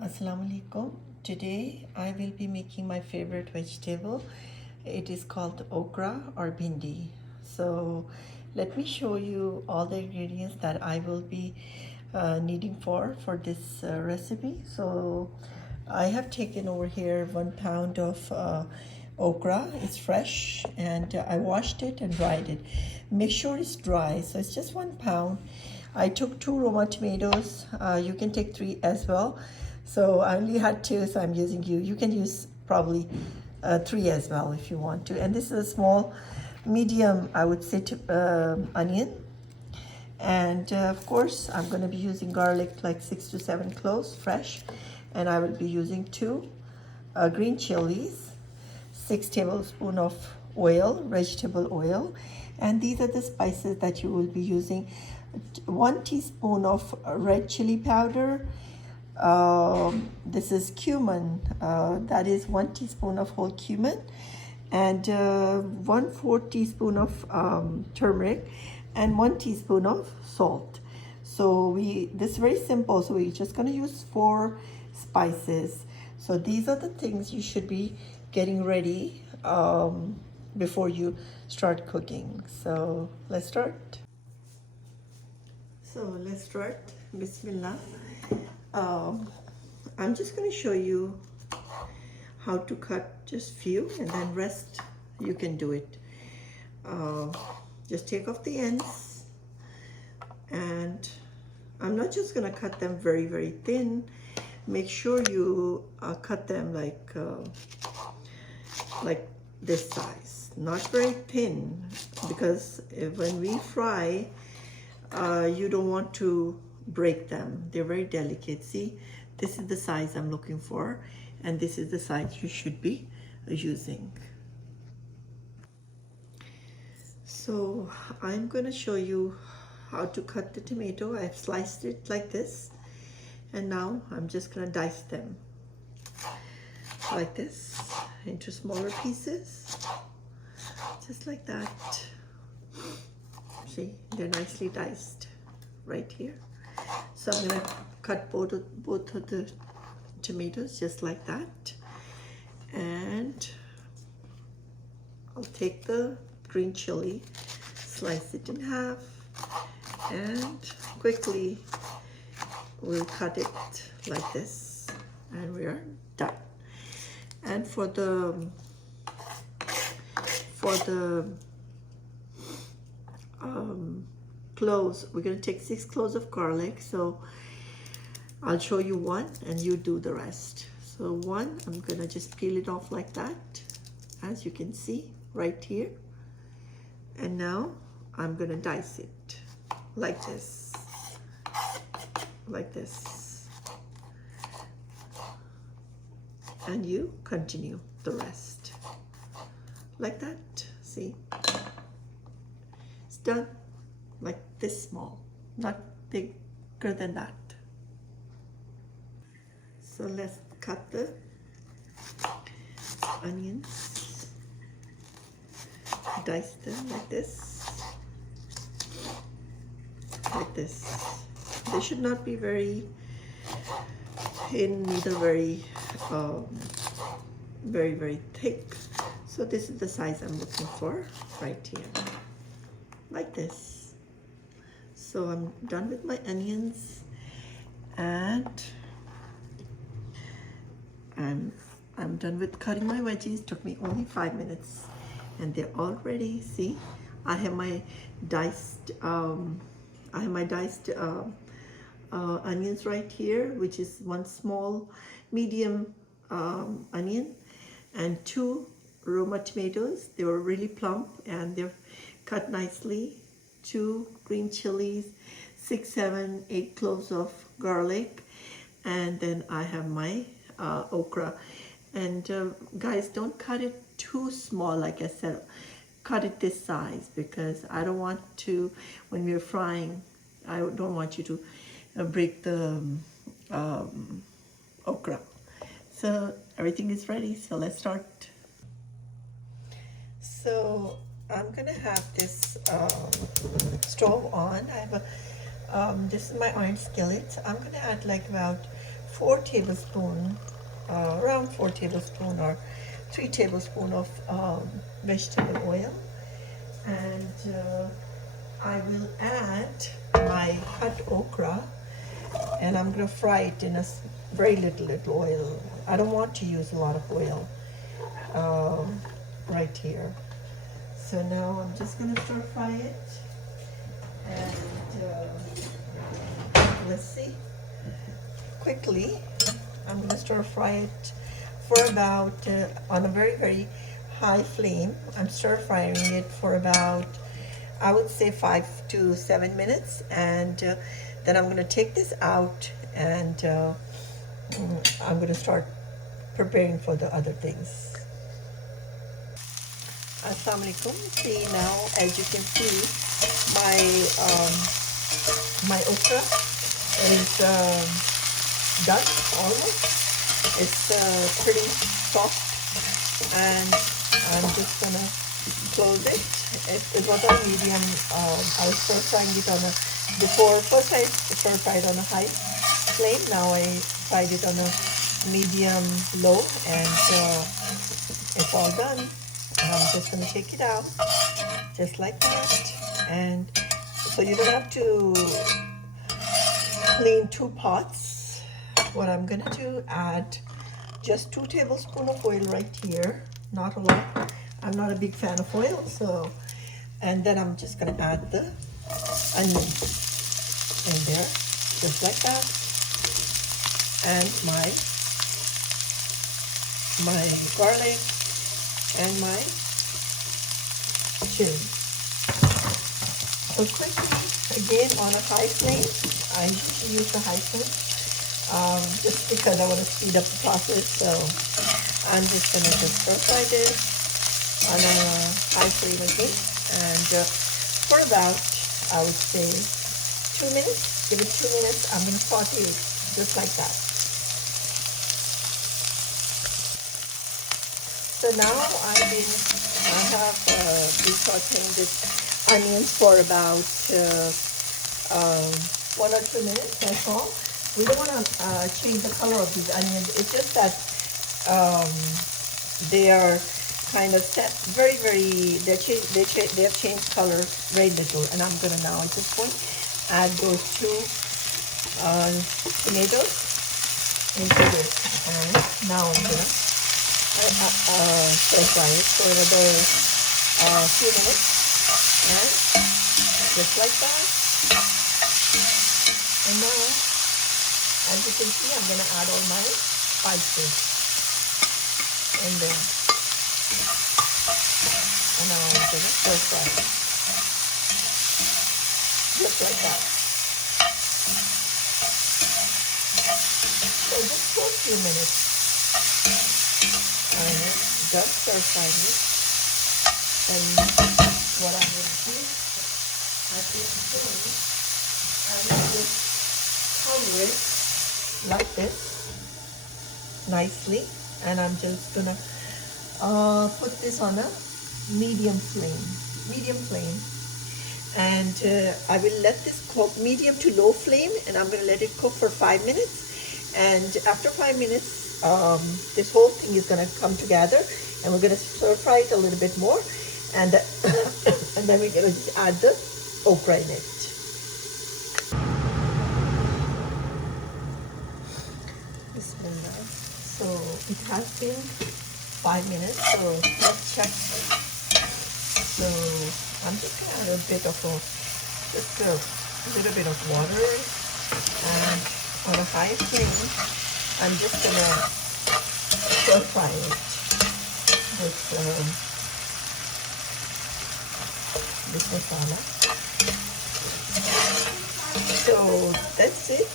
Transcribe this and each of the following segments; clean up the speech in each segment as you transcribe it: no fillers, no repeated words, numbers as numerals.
Assalamu alaikum. Today I will be making my favorite vegetable. It is called okra or bhindi. So let me show you all the ingredients that I will be needing for this recipe. So I have taken over here 1 pound of okra. It's fresh and I washed it and dried it. Make sure it's dry. So it's just 1 pound. I took 2 Roma tomatoes. You can take 3 as well. So I only had 2, so I'm using you. You can use probably 3 as well if you want to. And this is a small, medium, I would say, onion. And of course, I'm going to be using garlic, like 6 to 7 cloves, fresh. And I will be using 2 green chilies, 6 tablespoons of oil, vegetable oil. And these are the spices that you will be using. 1 teaspoon of red chili powder. This is cumin. That is 1 teaspoon of whole cumin, and 1/4 teaspoon of turmeric, and 1 teaspoon of salt. So this is very simple. So we're just gonna use 4 spices. So these are the things you should be getting ready before you start cooking. So let's start. Bismillah. I'm just going to show you how to cut just few, and then rest you can do it. Just take off the ends, and I'm not just going to cut them very, very thin. Make sure you cut them like this size, not very thin, because when we fry, you don't want to break them. They're very delicate. See, this is the size I'm looking for, and this is the size you should be using. So I'm going to show you how to cut the tomato. I've sliced it like this, and now I'm just going to dice them like this into smaller pieces, just like that. See, they're nicely diced right here. So I'm going to cut both of the tomatoes just like that. And I'll take the green chili, slice it in half, and quickly we'll cut it like this. And we are done. And for the cloves, we're going to take 6 cloves of garlic. So I'll show you one and you do the rest. So one, I'm going to just peel it off like that, as you can see right here. And now I'm going to dice it like this, and you continue the rest like that. See, it's done. Like this small, not bigger than that. So let's cut the onions, dice them like this, They should not be very thin, neither very, very thick. So this is the size I'm looking for right here, like this. So I'm done with my onions, and I'm done with cutting my veggies. Took me only 5 minutes, and they're all ready. See, I have my diced onions right here, which is 1 small medium onion, and 2 Roma tomatoes. They were really plump and they're cut nicely. 2 green chilies, 6, 7, 8 cloves of garlic, and then I have my okra. And guys, don't cut it too small. Like I said, cut it this size, because I don't want to, when we're frying, I don't want you to break the okra. So everything is ready, so let's start. So I'm gonna have this stove on. I have a this is my iron skillet. I'm gonna add like about 4 tablespoon, around 4 tablespoon or 3 tablespoon of vegetable oil, and I will add my cut okra, and I'm gonna fry it in a very little oil. I don't want to use a lot of oil right here. So now I'm just gonna stir fry it, and let's see. Quickly, I'm gonna stir fry it for about on a very high flame. I'm stir frying it for about, I would say, 5 to 7 minutes, and then I'm gonna take this out, and I'm gonna start preparing for the other things. Assalamu alaikum. See, now as you can see, my my okra is done almost. It's pretty soft, and I'm just gonna close it. It was on medium. I was stir frying it on a first I stir fried on a high flame. Now I fried it on a medium low, and it's all done. And I'm just gonna take it out just like that, and so you don't have to clean 2 pots. What I'm gonna do, add just 2 tablespoons of oil right here, not a lot. I'm not a big fan of oil, so, and then I'm just gonna add the onion in there, just like that, and my garlic and my chili. So quickly, again on a high flame. I usually use the high flame just because I want to speed up the process. So I'm just gonna stir fry this on a high flame again, and for about, I would say, 2 minutes. Give it 2 minutes. I'm gonna saute it just like that. So now I have been sauteing this onions for about 1 or 2 minutes. That's all. We don't want to change the color of these onions. It's just that they are kind of set they have changed color very little. And I'm gonna now at this point add those 2 tomatoes into this, and now I'm gonna stir fry it for another few minutes, and just like that. And now, as you can see, I'm going to add all my spices in there, and now I'm going to stir fry it just like that. So just for a few minutes. Just stir fry it, and what I will do at this point, I will just cover it like this nicely, and I'm just gonna put this on a medium flame, and I will let this cook medium to low flame, and I'm gonna let it cook for 5 minutes, and after 5 minutes this whole thing is going to come together, and we're going to stir fry it a little bit more, and and then we're going to just add the okra in it. Bismillah. So it has been 5 minutes, so let's check. So I'm just going to add a little bit of water, and on a high flame I'm just gonna stir fry it with this masala. So that's it.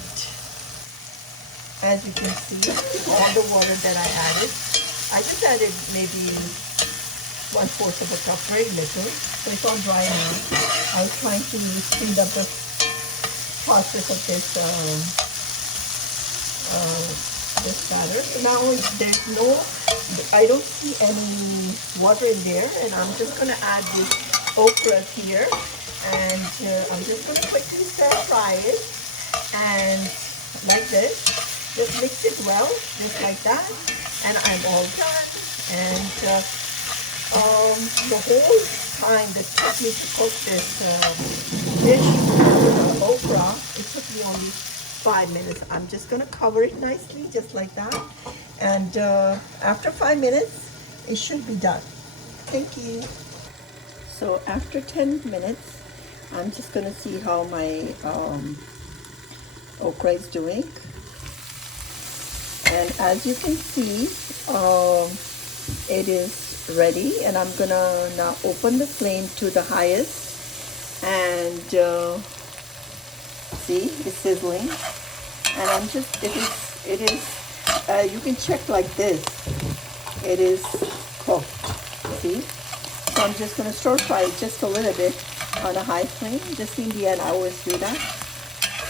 As you can see, all the water that I added, I just added maybe 1/4 of a cup, very little. So it's all dry now. I was trying to speed up the process of this batter. So now there's I don't see any water in there, and I'm just gonna add this okra here, and I'm just gonna quickly stir fry it, and like this, Just mix it well, just like that, and I'm all done. And the whole time that took me to cook this dish with okra, it took me only 5 minutes. I'm just gonna cover it nicely, just like that. And after 5 minutes, it should be done. Thank you. So after 10 minutes, I'm just gonna see how my okra is doing. And as you can see, it is ready, and I'm gonna now open the flame to the highest, and see, it's sizzling. And I'm just, it is you can check like this, it is cooked, see. So I'm just going to stir fry it just a little bit on a high flame. Just in the end, I always do that.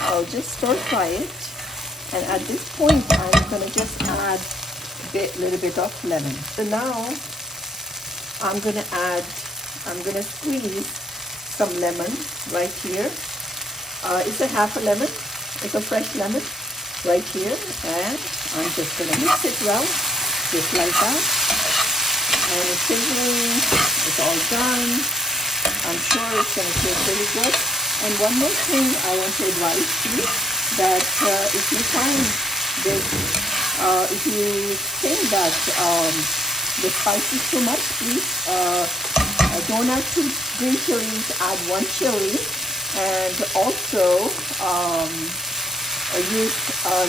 I'll just stir fry it, and at this point I'm going to just add a little bit of lemon. So now I'm going to squeeze some lemon right here. It's a half a lemon, it's a fresh lemon right here, and I'm just going to mix it well, just like that. And it's sizzling, it's all done. I'm sure it's going to taste really good. And one more thing I want to advise you, that if you find this, if you think that the spice is too much, please don't add 2 green chilies, add 1 chili. And also use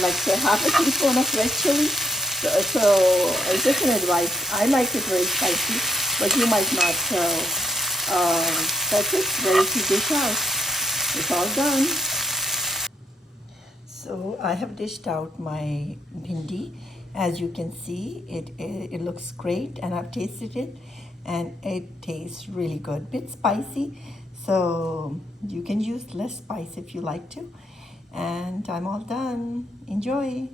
like say half a teaspoon of red chili. So it's just an advice. I like it very spicy, but you might not. That's it. Ready to dish out. It's all done. So I have dished out my bhindi. As you can see, it looks great, and I've tasted it, and it tastes really good. Bit spicy, so you can use less spice if you like to. And I'm all done. Enjoy.